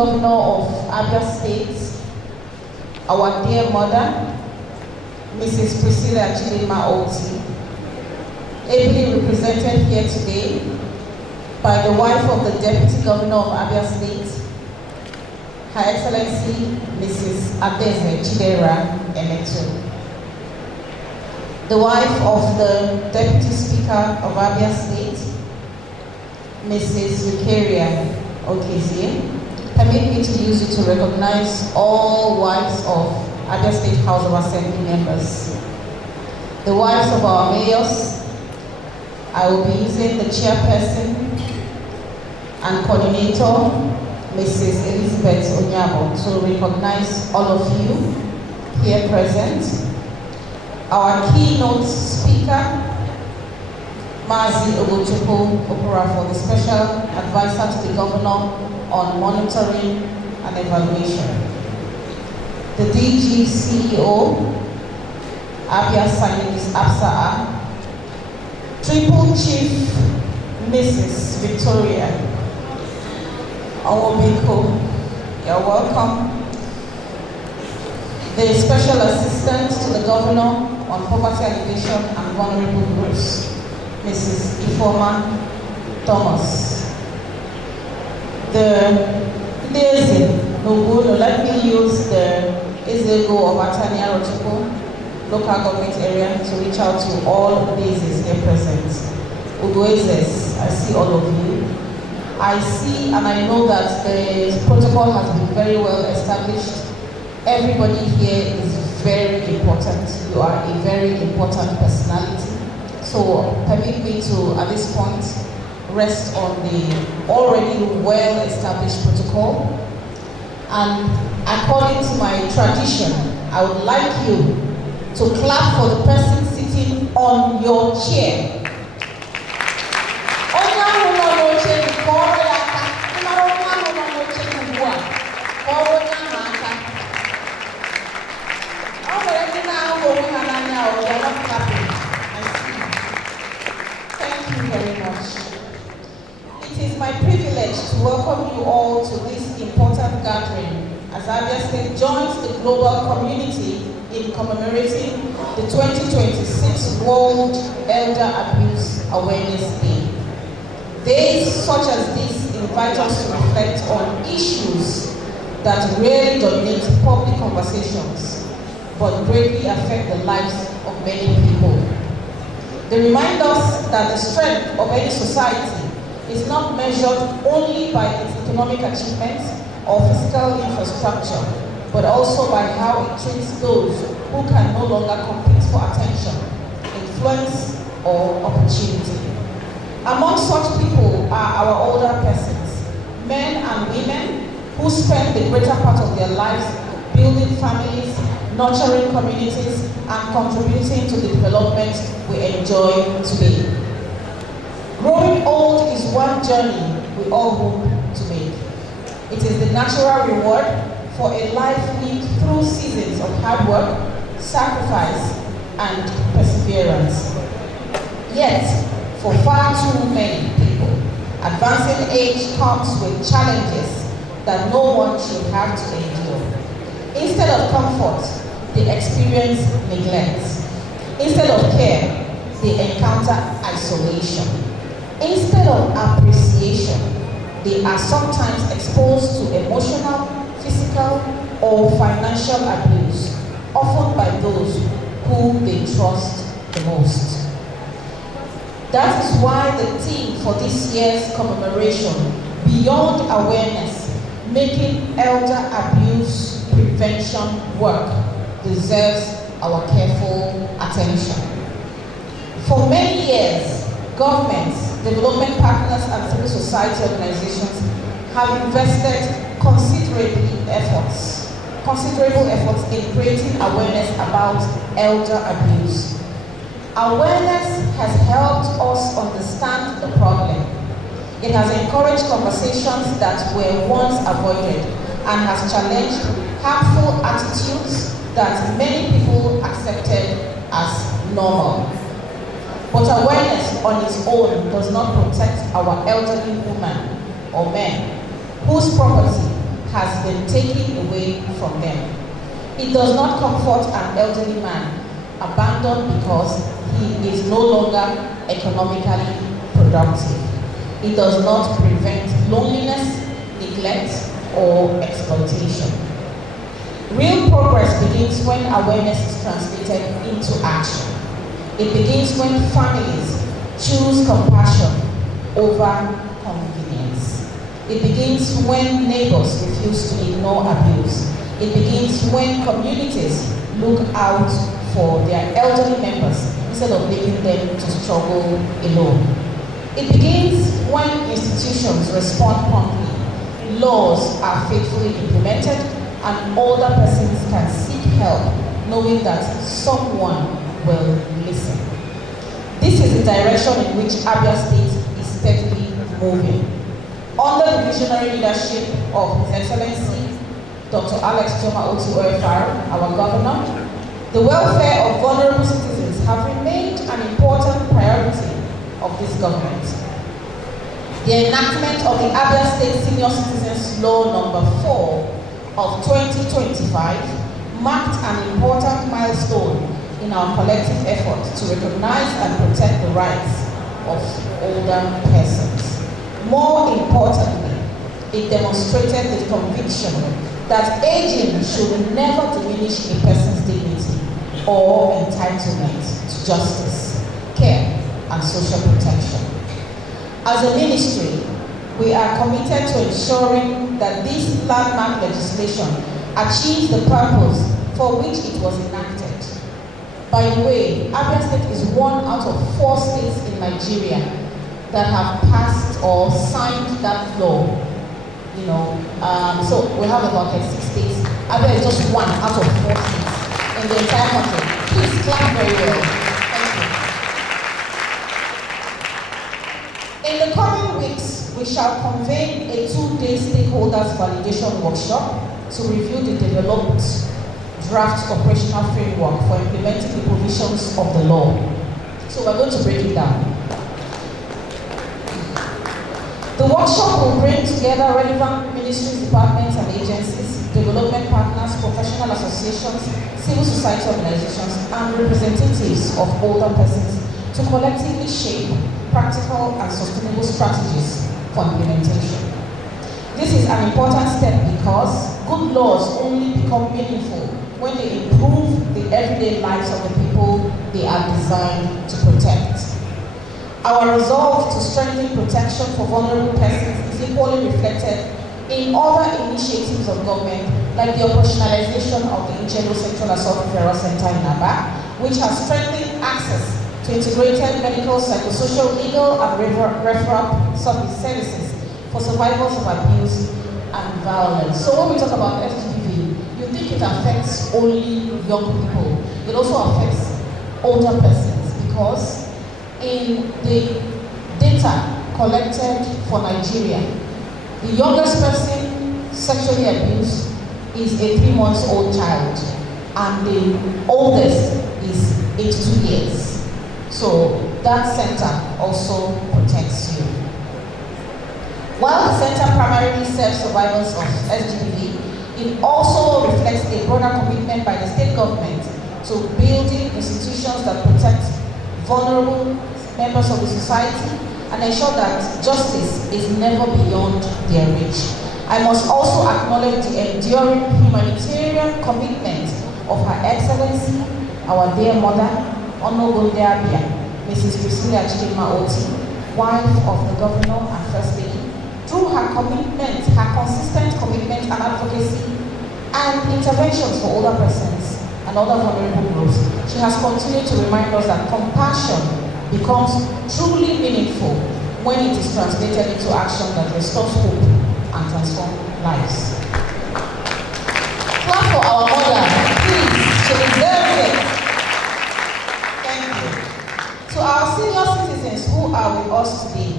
Governor of Abia State, our dear mother, Mrs. Priscilla Chidima Oti, ably represented here today by the wife of the Deputy Governor of Abia State, Her Excellency Mrs. Abia Chidera Emetu, the wife of the Deputy Speaker of Abia State, Mrs. Eukaria Okezie. Permit me to use you to recognize all wives of Abia State House of Assembly members. The wives of our mayors. I will be using the chairperson and coordinator, Mrs. Elizabeth Onyabo, to recognize all of you here present. Our keynote speaker, Mazi Olojupo Okurafo, the Special Advisor to the Governor on Monitoring and Evaluation. The DG CEO, Abia Science Absa, Triple Chief Mrs. Victoria Owobeko, you're welcome. The Special Assistant to the Governor on Poverty Alleviation and Vulnerable Groups, Mrs. Ifoma Thomas. The liaison, let me use the Ezego of Atania Rochiko local government area to reach out to all the bases here present. Ugoizes, I see all of you. I see and I know that the protocol has been very well established. Everybody here is very important. You are a very important personality. So permit me to, at this point, rest on the already well-established protocol. And according to my tradition, I would like you to clap for the person sitting on your chair. Welcome you all to this important gathering as Abia State joins the global community in commemorating the 2026 World Elder Abuse Awareness Day. Days such as this invite us to reflect on issues that rarely dominate public conversations but greatly affect the lives of many people. They remind us that the strength of any society is not measured only by its economic achievements or physical infrastructure, but also by how it treats those who can no longer compete for attention, influence, or opportunity. Among such people are our older persons, men and women who spend the greater part of their lives building families, nurturing communities, and contributing to the development we enjoy today. Growing old is one journey we all hope to make. It is the natural reward for a life lived through seasons of hard work, sacrifice, and perseverance. Yet, for far too many people, advancing age comes with challenges that no one should have to endure. Instead of comfort, they experience neglect. Instead of care, they encounter isolation. Instead of appreciation, they are sometimes exposed to emotional, physical, or financial abuse, often by those who they trust the most. That is why the theme for this year's commemoration, Beyond Awareness, Making Elder Abuse Prevention Work, deserves our careful attention. For many years, governments, development partners, and civil society organizations have invested considerable efforts in creating awareness about elder abuse. Awareness has helped us understand the problem. It has encouraged conversations that were once avoided and has challenged harmful attitudes that many people accepted as normal. But awareness on its own does not protect our elderly women or men whose property been taken away from them. It does not comfort an elderly man abandoned because he is no longer economically productive. It does not prevent loneliness, neglect, or exploitation. Real progress begins when awareness is translated into action. It begins when families choose compassion over convenience. It begins when neighbors refuse to ignore abuse. It begins when communities look out for their elderly members instead of leaving them to struggle alone. It begins when institutions respond promptly, laws are faithfully implemented, and older persons can seek help knowing that someone will listen. This is the direction in which Abia State is steadily moving. Under the visionary leadership of His Excellency Dr. Alex Joma-Oti-Oefar, our governor, the welfare of vulnerable citizens have remained an important priority of this government. The enactment of the Abia State Senior Citizens Law No. 4 of 2025 marked an important milestone in our collective effort to recognize and protect the rights of older persons. More importantly, it demonstrated the conviction that aging should never diminish a person's dignity or entitlement to justice, care, and social protection. As a ministry, we are committed to ensuring that this landmark legislation achieves the purpose for which it was enacted. By the way, Abia State is one out of 4 states in Nigeria that have passed or signed that law. So we have about 6 states. Abia is just one out of 4 states in the entire country. Please clap very well. In the coming weeks, we shall convene a 2-day stakeholders validation workshop to review the developed draft operational framework for implementing the provisions of the law. So we're going to break it down. The workshop will bring together relevant ministries, departments, and agencies, development partners, professional associations, civil society organizations, and representatives of older persons to collectively shape practical and sustainable strategies for implementation. This is an important step because good laws only become meaningful when they improve the everyday lives of the people they are designed to protect. Our resolve to strengthen protection for vulnerable persons is equally reflected in other initiatives of government, like the operationalization of the Ichendo Central Assault Referral Center in Aba, which has strengthened access to integrated medical, psychosocial, legal, and referral services for survivors of abuse and violence. So when we talk about SGPV, you think it affects only young people. It also affects older persons because in the data collected for Nigeria, the youngest person sexually abused is a 3-month-old child, and the oldest is 82 years. So that center also protects you. While the center primarily serves survivors of SGPV, it also reflects a broader commitment by the state government to building institutions that protect vulnerable members of the society and ensure that justice is never beyond their reach. I must also acknowledge the enduring humanitarian commitment of Her Excellency, our dear mother, Honorable Abia, Mrs. Priscilla Chidima-Oti, wife of the Governor and First Lady. Through her commitment, her consistent commitment and advocacy and interventions for older persons and other vulnerable groups, she has continued to remind us that compassion becomes truly meaningful when it is translated into action that restores hope and transforms lives. Clap for our mother, please. She deserves it. Thank you. To our senior citizens who are with us today,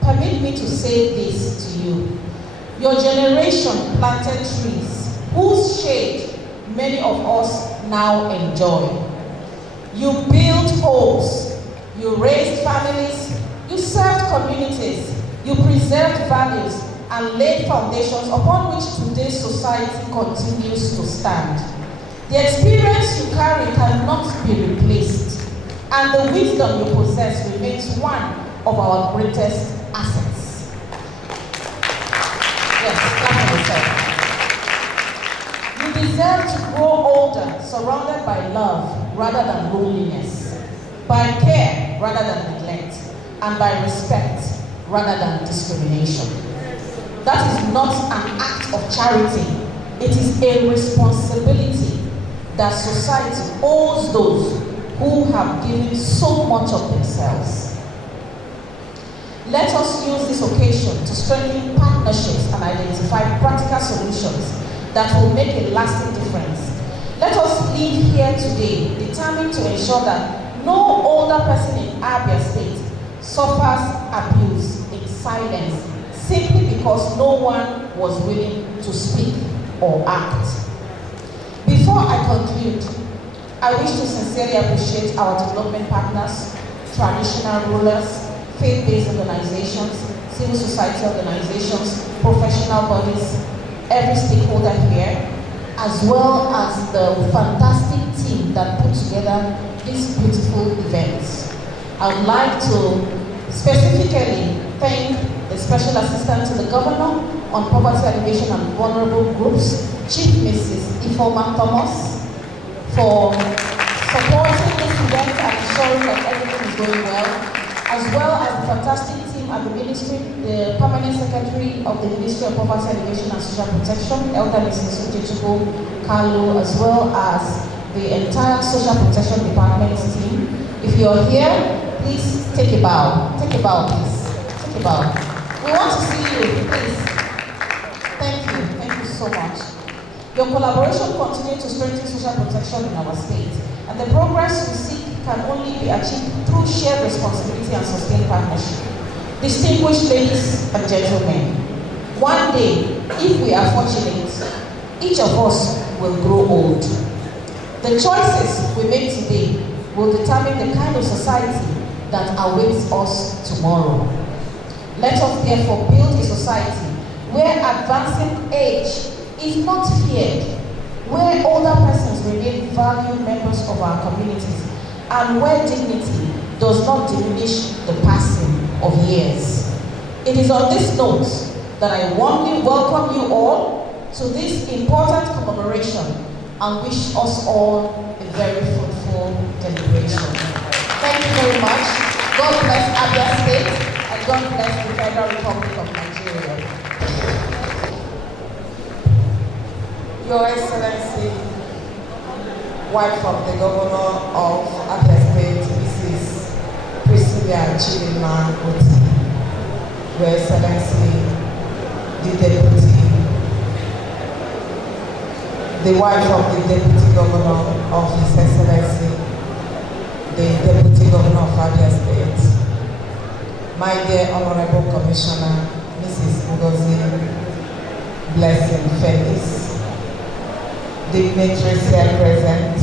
permit me to say this to you. Your generation planted trees whose shade many of us now enjoy. You built homes, you raised families, you served communities, you preserved values and laid foundations upon which today's society continues to stand. The experience you carry cannot be replaced, and the wisdom you possess remains one of our greatest assets. Yes, you deserve to grow older, surrounded by love rather than loneliness, by care rather than neglect, and by respect rather than discrimination. That is not an act of charity. It is a responsibility that society owes those who have given so much of themselves. Let us use this occasion to strengthen partnerships and identify practical solutions that will make a lasting difference. Let us leave here today determined to ensure that no older person in Abia State suffers abuse in silence simply because no one was willing to speak or act. Before I conclude, I wish to sincerely appreciate our development partners, traditional rulers, faith-based organizations, civil society organizations, professional bodies, every stakeholder here, as well as the fantastic team that put together these beautiful events. I would like to specifically thank the Special Assistant to the Governor on Poverty Alleviation and Vulnerable Groups, Chief Mrs. Ifeoma Thomas, for supporting this event and ensuring that everything is going well, as well as the fantastic team at the Ministry, the Permanent Secretary of the Ministry of Poverty Alleviation and Social Protection, Elder Mrs. Ojechugo Kalu, as well as the entire Social Protection Department team. If you are here, please take a bow. Take a bow, please. Take a bow. We want to see you, please. Thank you. Thank you so much. Your collaboration continues to strengthen social protection in our state, and the progress we seek can only be achieved through shared responsibility and sustained partnership. Distinguished ladies and gentlemen, one day, if we are fortunate, each of us will grow old. The choices we make today will determine the kind of society that awaits us tomorrow. Let us therefore build a society where advancing age is not feared, where older persons remain valued members of our communities, and where dignity does not diminish the passing of years. It is on this note that I warmly welcome you all to this important commemoration and wish us all a very fruitful celebration. Thank you very much. God bless Abia State, and God bless the Federal Republic of Nigeria. Your Excellency, wife of the Governor of Abia State, Mrs. Priscilla Chidinma Oti, Your Excellency, the Deputy, the wife of the Deputy Governor of His Excellency, the Deputy Governor of Abia State, my dear Honorable Commissioner, Mrs. Ngozi Blessing Felix, dignitaries here present,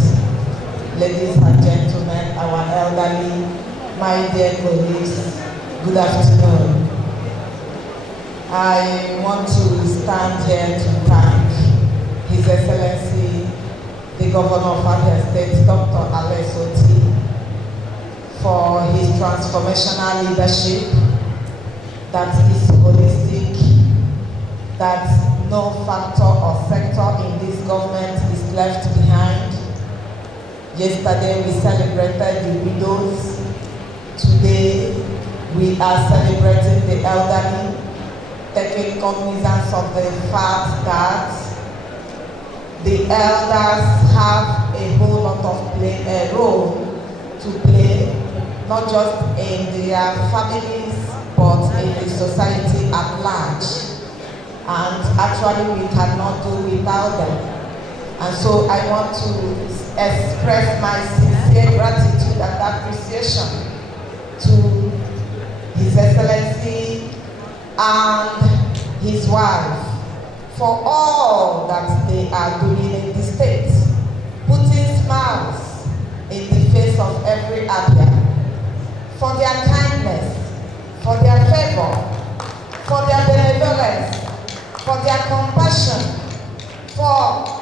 ladies and gentlemen, our elderly, my dear colleagues, good afternoon. I want to stand here to thank His Excellency, the Governor of Abia State, Dr. Alex Oti, for his transformational leadership that is holistic, that no factor or sector in this government is left behind. Yesterday we celebrated the widows. Today we are celebrating the elderly, taking cognizance of the fact that the elders have a whole lot of a role to play, not just in their families, but in the society at large. And actually we cannot do without them. And so I want to express my sincere gratitude and appreciation to His Excellency and his wife for all that they are doing in the state, putting smiles in the face of every Abia, for their kindness, for their favor, for their benevolence, for their compassion, for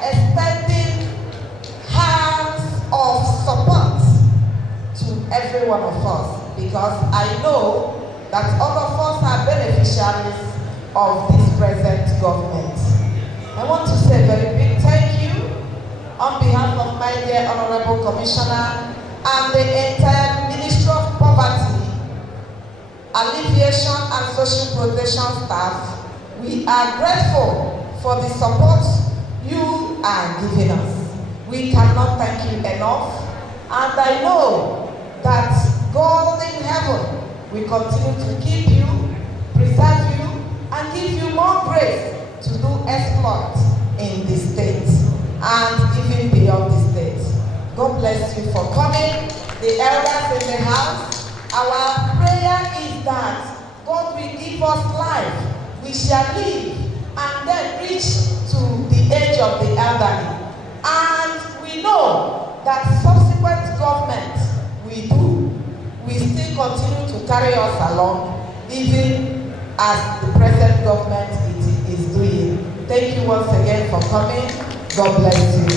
again for coming. God bless you.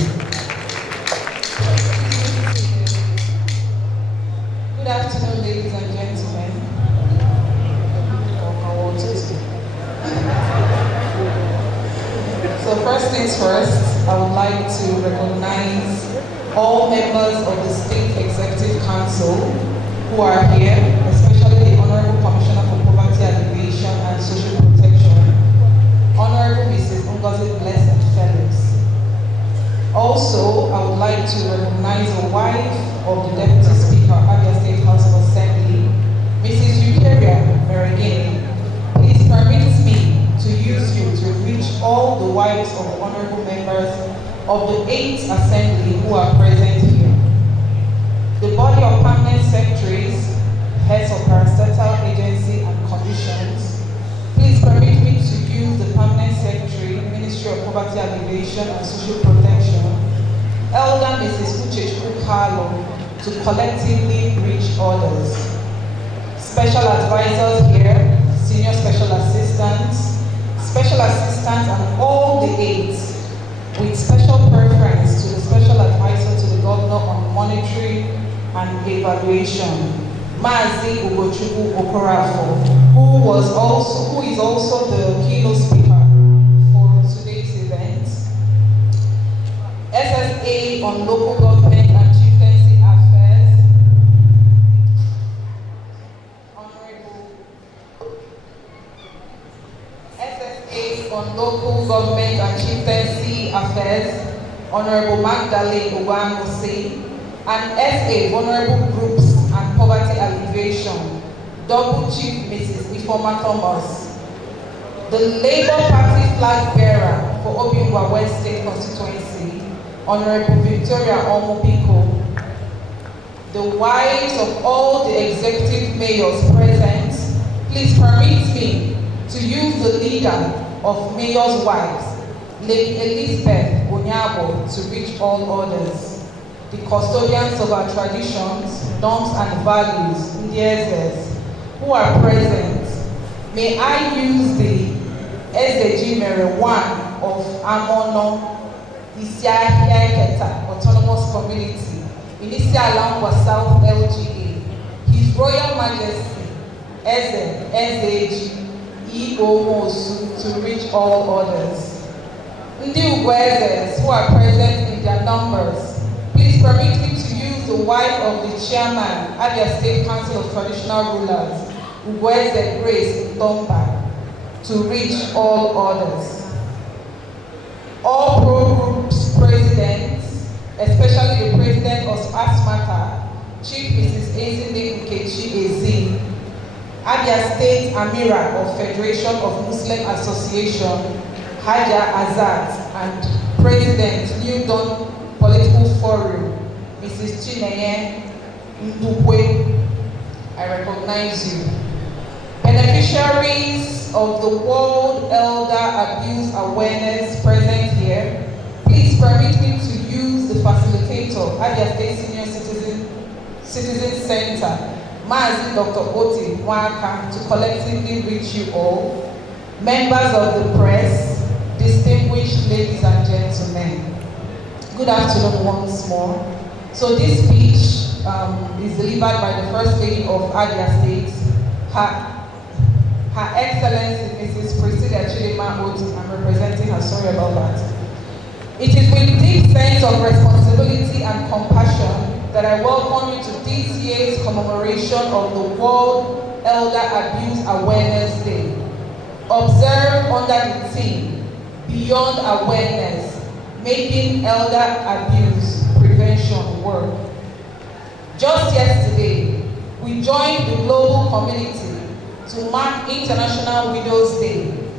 Good afternoon, ladies and gentlemen. So first things first, I would like to recognize all members of the State Executive Council who are here, especially the Honorable Commissioner for Poverty Alleviation and Social Protection, Honorable Mrs. Ngozi Blessed Felix. Also, I would like to recognize the wife of the Deputy Speaker of Abia State House of Assembly, Mrs. Eukaria Berengini. Please permit me to use you to reach all the wives of the honorable members of the 8th Assembly who are present here. The body of permanent secretaries, heads of parastatal agency and commissions, please permit me to use the permanent secretary, Ministry of Poverty Alleviation and Social Protection, Elder Mrs. Uche Carlo, to collectively reach orders. Special advisors here, senior special assistants, and all the aides, with special preference to the special advisor to the governor on monetary and evaluation, Mazi Ugochukwu Okorafo, who is also the keynote speaker for today's event. SSA on local government and chieftaincy affairs, SSA on local government and chieftaincy affairs, Honorable Magdalene Uwangose, and SA Vulnerable Groups and Poverty Alleviation, Double Chief Mrs. Ifoma Thomas, the Labour Party flag bearer for Obingwa West State Constituency, Honorable Victoria Omopiko, the wives of all the executive mayors present, please permit me to use the leader of mayors' wives, Lady Elizabeth Onyabo, to reach all others, the custodians of our traditions, norms and values, Ndiezes, who are present. May I use the SAG Mere 1 of Amono, Isiahiaiketa Autonomous Community, Inisia Alangwa South LGA, His Royal Majesty, SAG, EO Mosu, to reach all others. Ndi Uwezes, who are present in their numbers, please permit me to use the wife of the chairman, Abia State Council of Traditional Rulers, Uweze Grace Ndomba, to reach all others. All pro-groups presidents, especially the president of ASMATA, Chief Mrs. Ezine Ukechi Ezi, Abia State Amira of Federation of Muslim Association, Haja Azad, and President New Dawn Political Forum, Mrs. Chineye Ndukwe, I recognize you. Beneficiaries of the World Elder Abuse Awareness present here, please permit me to use the facilitator at the State Senior Citizen Center, Mazi Dr. Oti Mwaka, to collectively reach you all, members of the press, distinguished ladies and gentlemen. Good afternoon once more. So this speech is delivered by the First Lady of Abia State, Her Excellency Mrs. Priscilla Chidema Oti. I'm representing her, sorry about that. It is with deep sense of responsibility and compassion that I welcome you to this year's commemoration of the World Elder Abuse Awareness Day, observed under the theme, Beyond Awareness, Making Elder Abuse Prevention Work. Just yesterday, we joined the global community to mark International Widows Day.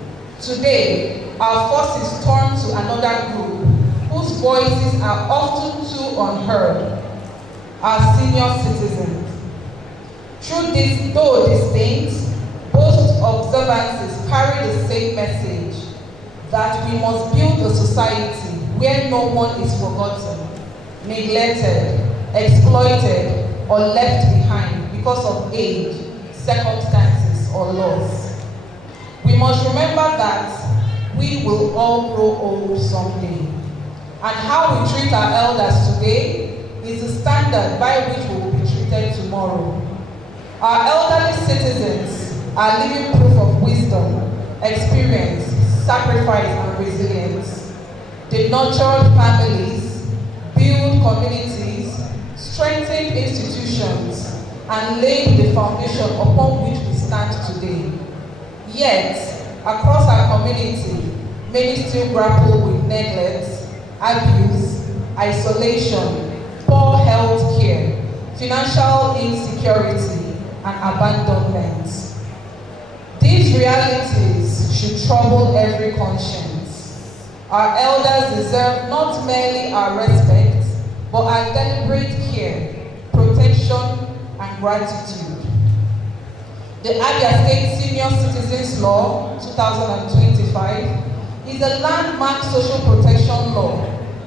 Today, our forces turn to another group whose voices are often too unheard, our senior citizens. Though distinct, both observances carry the same message, that we must build a society where no one is forgotten, neglected, exploited, or left behind because of age, circumstances, or loss. We must remember that we will all grow old someday. And how we treat our elders today is the standard by which we will be treated tomorrow. Our elderly citizens are living proof of wisdom, experience, sacrifice, and resilience. They nurture families, build communities, strengthen institutions, and lay the foundation upon which we stand today. Yet, across our community, many still grapple with neglect, abuse, isolation, poor health care, financial insecurity, and abandonment. These realities should trouble every conscience. Our elders deserve not merely our respect, but our deliberate care, protection, and gratitude. The Abia State Senior Citizens Law 2025 is a landmark social protection law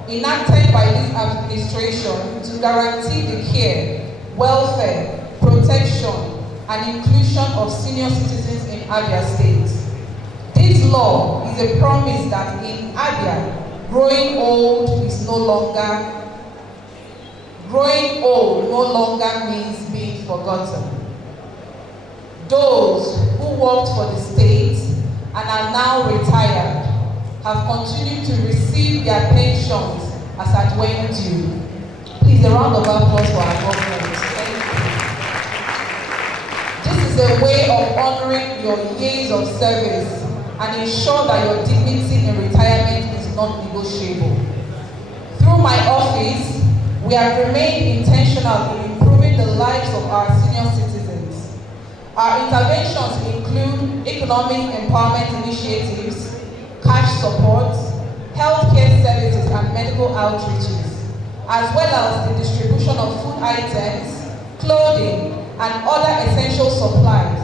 enacted by this administration to guarantee the care, welfare, protection, and inclusion of senior citizens in Abia State. This law is a promise that in Abia, growing old no longer means being forgotten. Those who worked for the state and are now retired have continued to receive their pensions as at when due. Please, a round of applause for our government. Thank you. This is a way of honoring your years of service and ensure that your dignity in retirement is not negotiable. Through my office, we have remained intentional in improving the lives of our senior citizens. Our interventions include economic empowerment initiatives, cash support, healthcare services, and medical outreaches, as well as the distribution of food items, clothing, and other essential supplies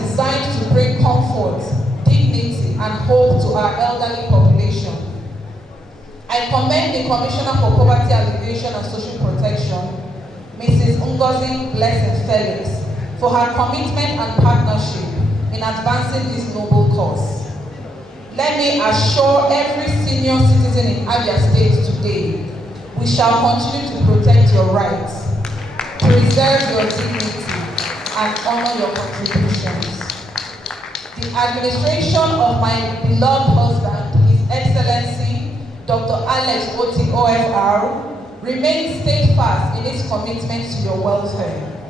designed to bring comfort, dignity, and hope to our elderly population. I commend the Commissioner for Poverty Alleviation and Social Protection, Mrs. Ngozi Blessing Felix, for her commitment and partnership in advancing this noble cause. Let me assure every senior citizen in Abia State today, we shall continue to protect your rights, preserve your dignity, and honor your contributions. The administration of my beloved husband, His Excellency Dr. Alex Oti OFR, remains steadfast in its commitment to your welfare.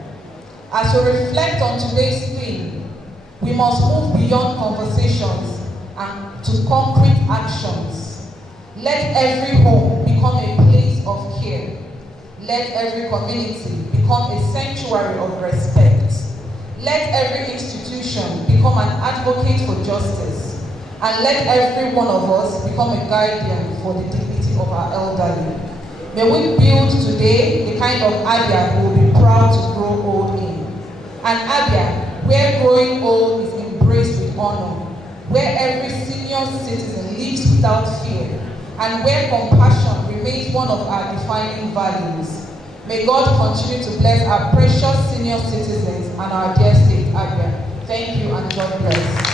As we reflect on today's theme, we must move beyond conversations and to concrete actions. Let every home become a place of care. Let every community become a sanctuary of respect. Let every institution become an advocate for justice. And let every one of us become a guardian for the dignity of our elderly. May we build today the kind of Abia we will be proud to grow old in. An Abia where growing old is embraced with honor, where every senior citizen lives without fear, and where compassion remains one of our defining values. May God continue to bless our precious senior citizens and our dear state Abia. Thank you and God bless.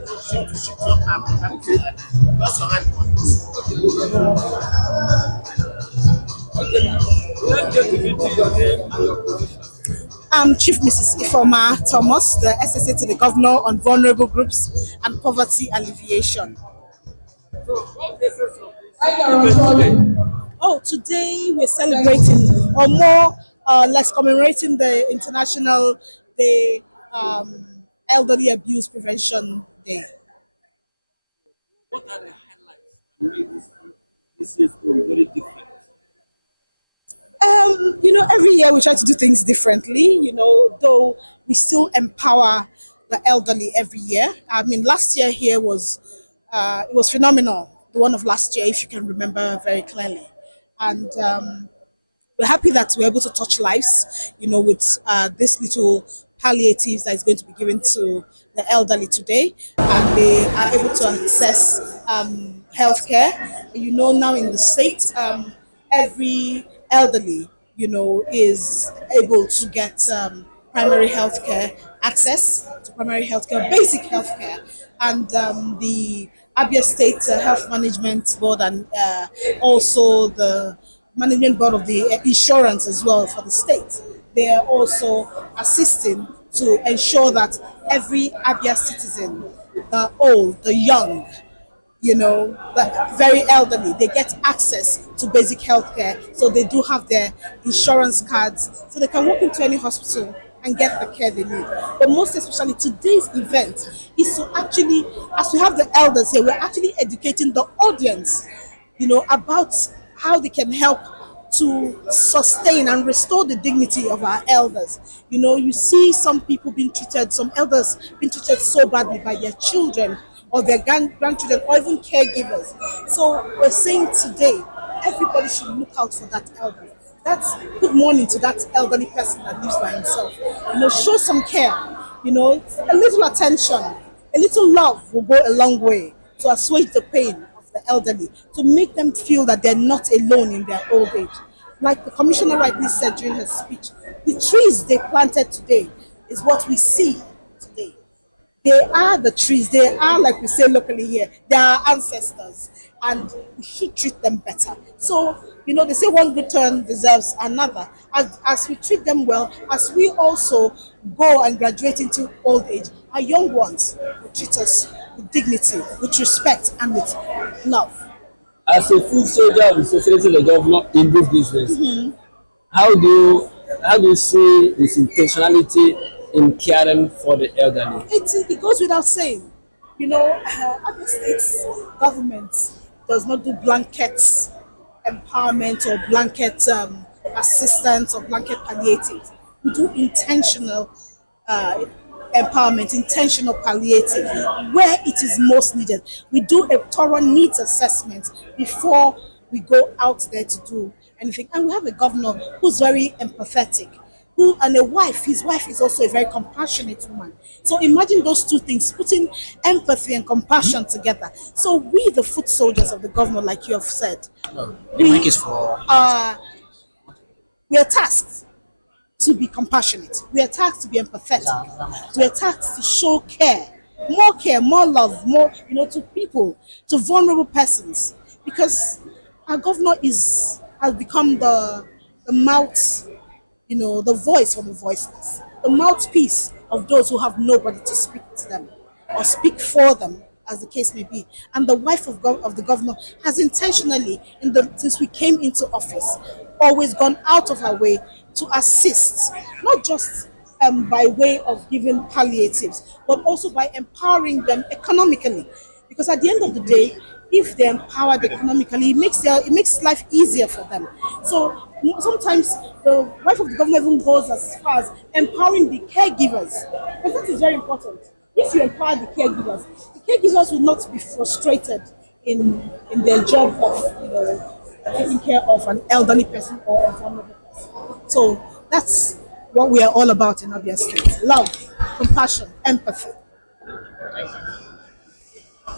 Let's get to meet your name and your position. I'm Chief Mrs. Ifoma Thomas, the SSA to the Governor on Vulnerable Groups and Poverty Alleviation. So, what essence of this event today? Oh, today we're celebrating, or more or less commemorating the International Day Elderly Abuse Prevention Day. What are the highlights that make this year's program very different? Every year we try to do things differently, though we still empower the elderly every year. I mean, last year here it was phenomenal. The one of last year, if you can remember very clearly. And we're happy that we're able to touch lives, with this little palliatives that is going to be given to the elderly today, and they are able to access healthcare. Now in the state, every elderly, is able to get primary healthcare access to primary healthcare, basic healthcare, and the Abia State Health Management Board and also the management board of the insurance as well for the state. They are also assisting to ensure that every Abia citizen, the old, the young, the very elderly, they get access to basic health care. So they do have their insurance cards, so they can walk into any hospital and get the care they need. But most especially today's event is to actually, as we have the elders here, we're actually educating the audience, about how they can help to sustain and restore the dignity of our elders. You see some people being treated, some elders being treated so badly by their children or their grandchildren or even caregivers. So we're saying today, everybody should look out for that elder. That's good morning to that elderly person that lives by himself. Show some care, a little attention, a little love will go a long way to assuage the pain of the elderly, to make them feel that they're not alone in their old age. Like the commissioner rightly said during her speech, the trees they planted today is what we see today. They are the trees. They are, like we say locally here, they are ancestors, and we should treat them better. So, they say one good turn deserves another. As we treat them well, as we also go and graduate into old age, our young ones will treat us with dignity, with respect, and with love. As a food soldier of the society, the governor in this business, how do you see this intentionality in caring for the elderly? It goes without saying. Abia State Government does not do blankets empowerment or blanket assistance or blanket palliative. We do intentional empowerment, intentional palliative where it is most needed. We do a thorough needs assessment before we go out there to do anything. And we have a governor who's very empathetic. And his wife is also a very compassionate woman. So imagine those two things, putting empathy and compassion together. So we, the foot soldiers of the governor, like you have said, we are tasked to be compassionate. We are tasked to be empathetic. We are tasked to show care, more love, more, to people, to vulnerable persons. Because our governor has become the mouth, the voice for the voiceless, the mouthpiece of those who have nobody to speak to them or speak for them, as the case may be. And the wife of the governor has intentionally, since we came into office, always gone out of her way to assist, not just by way of giving palliatives, but also by empowering them economically. Because at the end of the day, if they're empowered economically, it makes life easier for them. So sometimes the wife of the governor even goes as far as empowering the caregivers, because that is very important. If you empower the caregivers will not be frustrated in their job of taking care of an elderly person or a vulnerable person. So that's what we are all about in Abia State: love, compassion, empathy.